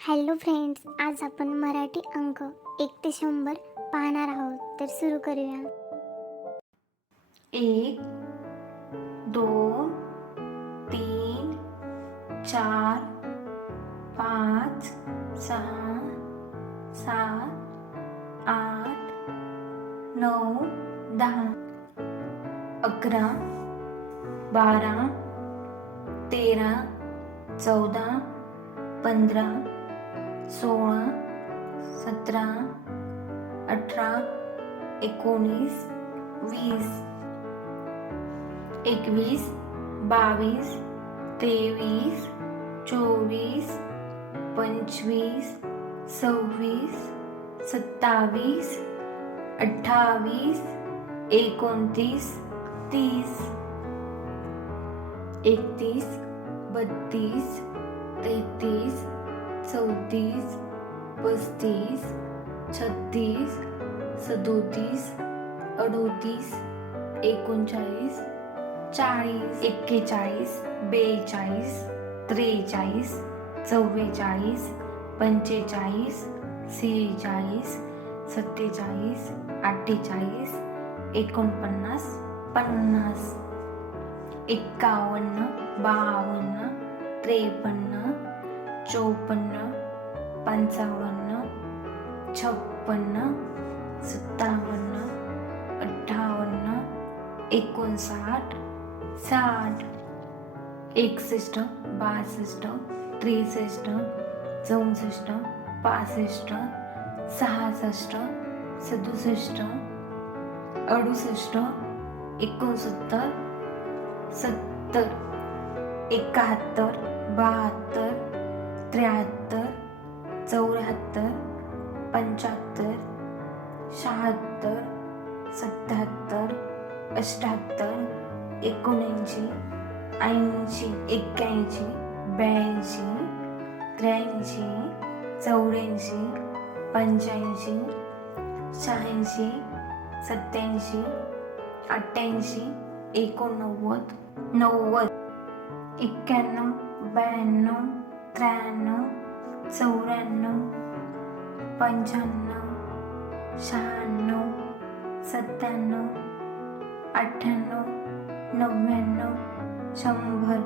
Hello friends आज आपण मराठी अंक एक ते शंभर पाहणार आहोत. तर सुरू करूया. एक दोन तीन चार पाच सहा सात आठ नऊ दहा अकरा बारा तेरा चौदा पंधरा सोळा सतरा अठरा एकोणीस, वीस, एकवीस, बावीस, तेवीस, चोवीस, पंचवीस, सव्वीस, सत्तावीस, अठ्ठावीस, एकोणतीस, तीस, एकतीस, बत्तीस, तेहतीस चौतीस पस्तीस छत्तीस सदोतीस अडोतीस एकोणचाळीस चाळीस एक्केचाळीस बेचाळीस त्रेचाळीस चव्वेचाळीस पंचेचाळीस सेहेचाळीस सत्तेचाळीस अठ्ठेचाळीस एकोणपन्नास पन्नास एक्कावन्न बावन्न त्रेपन्न चोपन्न पंचावन्न छप्पन्न सत्तावन्न अठ्ठावन्न एकोणसाठ साठ एकसष्ट बासष्ट त्रेसष्ट चौसष्ट पासष्ट सहासष्ट सदुसष्ट अडुसष्ट एकोणसत्तर सत्तर एकाहत्तर बहात्तर त्र्याहत्तर चौऱ्याहत्तर पंच्याहत्तर शहात्तर सत्याहत्तर अष्ट्याहत्तर एकोणऐंशी ऐंशी एक्क्याऐंशी ब्याऐंशी त्र्याऐंशी चौऱ्याऐंशी पंच्याऐंशी शहाऐंशी सत्याऐंशी अठ्ठ्याऐंशी एकोणनव्वद नव्वद एक्क्याण्णव ब्याण्णव त्र्याण्णव चौऱ्याण्णव पंच्याण्णव शहाण्णव सत्त्याण्णव अठ्ठ्याण्णव नव्याण्णव शंभर.